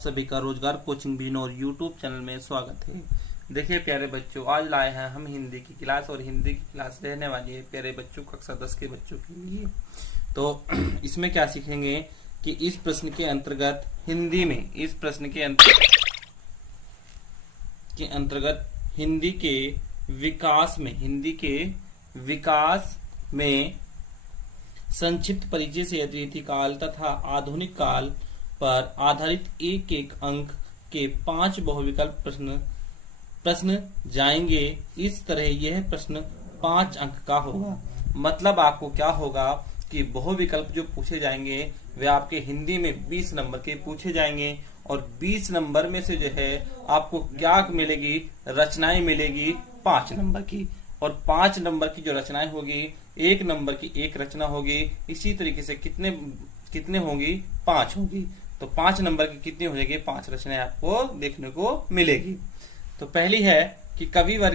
सभी का रोजगार कोचिंग बिनौर यूट्यूब चैनल में स्वागत है। देखिए प्यारे बच्चों, आज लाए हैं हम हिंदी की क्लास और हिंदी की क्लास रहने वाली है प्यारे बच्चों कक्षा 10 के बच्चों के लिए। तो इसमें क्या सीखेंगे कि इस प्रश्न के अंतर्गत हिंदी में हिंदी के विकास में संक्षिप्त परिचय से रीति काल तथा आधुनिक काल पर आधारित एक एक अंक के 5 बहुविकल्प प्रश्न जाएंगे। इस तरह यह प्रश्न 5 अंक का होगा। मतलब आपको क्या होगा कि बहुविकल्प जो पूछे जाएंगे वे आपके हिंदी में 20 नंबर के पूछे जाएंगे और 20 नंबर में से जो है आपको क्या मिलेगी, रचनाएं मिलेगी 5 नंबर की। और 5 नंबर की जो रचनाएं होगी, 1 नंबर की 1 रचना होगी। इसी तरीके से कितने होंगी, 5 होगी। तो 5 नंबर की कितनी हो जाएगी, 5 रचनाएं आपको देखने को मिलेगी। तो पहली है कि कविवर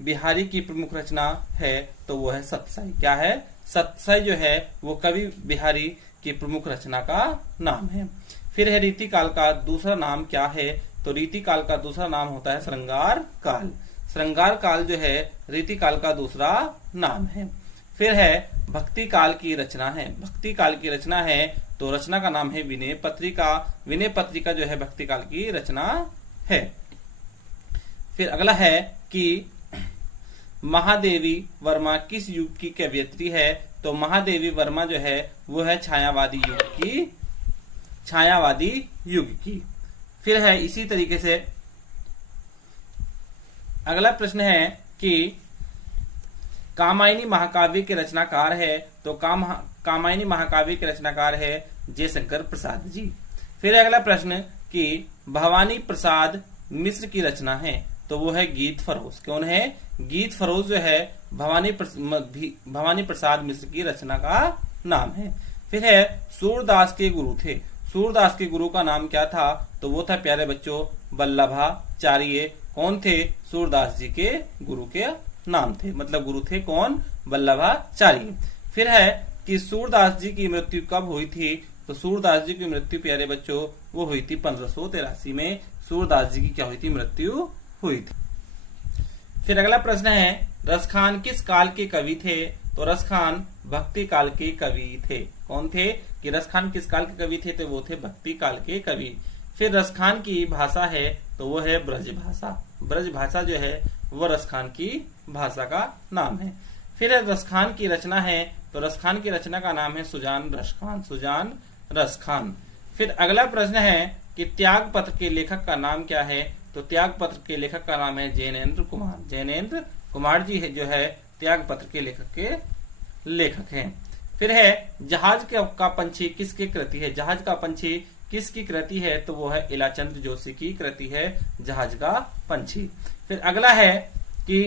बिहारी की प्रमुख रचना है, तो वो है सतसाई। क्या है, सतसाई जो है वो कवि बिहारी की प्रमुख रचना का नाम है। फिर है रीति काल का दूसरा नाम क्या है, तो रीति काल का दूसरा नाम होता है श्रृंगार काल। श्रृंगार काल जो है रीति काल का दूसरा नाम है। फिर है भक्ति काल की रचना है। भक्ति काल की रचना है तो रचना का नाम है विनय पत्रिका। विनय पत्रिका जो है भक्ति काल की रचना है। फिर अगला है कि महादेवी वर्मा किस युग की कवयित्री है, तो महादेवी वर्मा जो है वो है छायावादी युग की। फिर है इसी तरीके से अगला प्रश्न है कि कामायनी महाकाव्य के रचनाकार है, तो कामायनी महाकाव्य के रचनाकार है जयशंकर प्रसाद जी। फिर अगला प्रश्न कि भवानी प्रसाद मिश्र की रचना है, तो वो है गीत फरोज। कौन है, गीत फरोज जो है भवानी प्रसाद मिश्र की रचना का नाम है। फिर है सूरदास के गुरु थे। सूरदास के गुरु का नाम क्या था, तो वो था प्यारे बच्चों वल्लभाचार्य। कौन थे, सूरदास जी के गुरु के नाम थे, मतलब गुरु थे कौन, वल्लभाचार्य। फिर है कि सूरदास जी की मृत्यु कब हुई थी, तो सूरदास जी की मृत्यु प्यारे बच्चों वो हुई थी 1583 में। सूरदास जी की क्या हुई थी, मृत्यु हुई थी। फिर अगला प्रश्न है रसखान किस काल के कवि थे, तो रसखान भक्ति काल के कवि थे। कौन थे, कि रसखान किस काल के कवि थे, तो वो थे भक्ति काल के कवि। फिर रसखान की भाषा है, तो वो है ब्रज भाषा। ब्रज भाषा जो है वो रसखान की भाषा का नाम है। फिर रसखान की रचना है, तो रसखान की रचना का नाम है सुजान रसखान। फिर अगला प्रश्न है कि त्याग पत्र के लेखक का नाम क्या है, तो त्याग पत्र के लेखक का नाम है जैनेन्द्र कुमार जी है जो है त्याग पत्र के लेखक हैं। फिर है जहाज का पंछी किसकी कृति है। जहाज का पंछी किसकी कृति है, तो वो है इलाचंद जोशी की कृति है जहाज का पंछी। फिर अगला है कि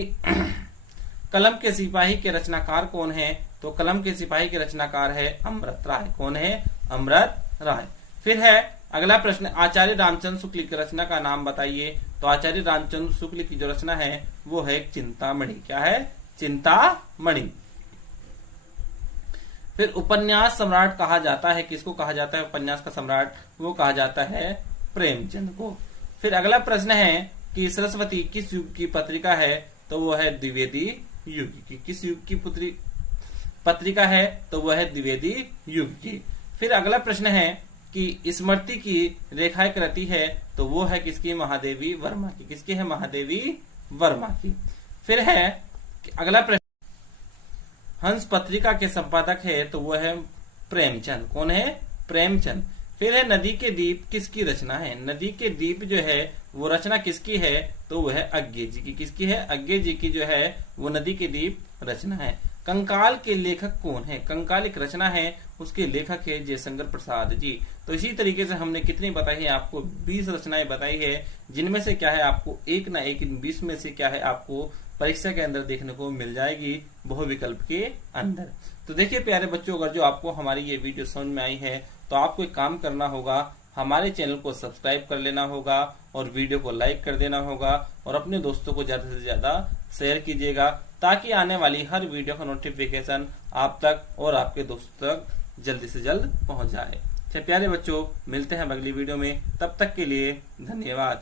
कलम के सिपाही के रचनाकार कौन है, तो कलम के सिपाही के रचनाकार है अमृत राय। कौन है, अमृत राय। फिर है अगला प्रश्न आचार्य रामचंद्र शुक्ल की रचना का नाम बताइए, तो आचार्य रामचंद्र शुक्ल की जो रचना है वो है चिंतामणि। क्या है, चिंतामणि। फिर उपन्यास सम्राट कहा जाता है, किसको कहा जाता है उपन्यास का सम्राट, वो कहा जाता है प्रेमचंद को। फिर अगला प्रश्न है कि सरस्वती किस युग की पत्रिका है, तो वो है द्विवेदी युग की। किस युग की पत्रिका है, तो वो है द्विवेदी युग की। फिर अगला प्रश्न है कि स्मृति की रेखाएं कृति है, तो वो है किसकी, महादेवी वर्मा की। किसकी है, महादेवी वर्मा की। फिर है अगला प्रश्न हंस पत्रिका के संपादक है, तो वो है प्रेमचंद। कौन है, प्रेमचंद। फिर है नदी के दीप किसकी रचना है। नदी के दीप जो है वो रचना किसकी है, तो वो है अज्ञे जी की। किसकी है, अज्ञे जी की जो है वो नदी के दीप रचना है। कंकाल के लेखक कौन है। कंकाल एक रचना है, उसके लेखक है जयशंकर प्रसाद जी। तो इसी तरीके से हमने कितनी बताई है आपको, 20 रचनाएं बताई है, जिनमें से क्या है आपको एक ना एक 20 में से क्या है आपको परीक्षा के अंदर देखने को मिल जाएगी बहुविकल्प के अंदर। तो देखिए प्यारे बच्चों, अगर जो आपको हमारी ये वीडियो समझ में आई है तो आपको एक काम करना होगा, हमारे चैनल को सब्सक्राइब कर लेना होगा और वीडियो को लाइक कर देना होगा और अपने दोस्तों को ज्यादा से ज्यादा शेयर कीजिएगा, ताकि आने वाली हर वीडियो का नोटिफिकेशन आप तक और आपके दोस्तों तक जल्दी से जल्द पहुंच जाए। प्यारे बच्चों, मिलते हैं अगली वीडियो में, तब तक के लिए धन्यवाद।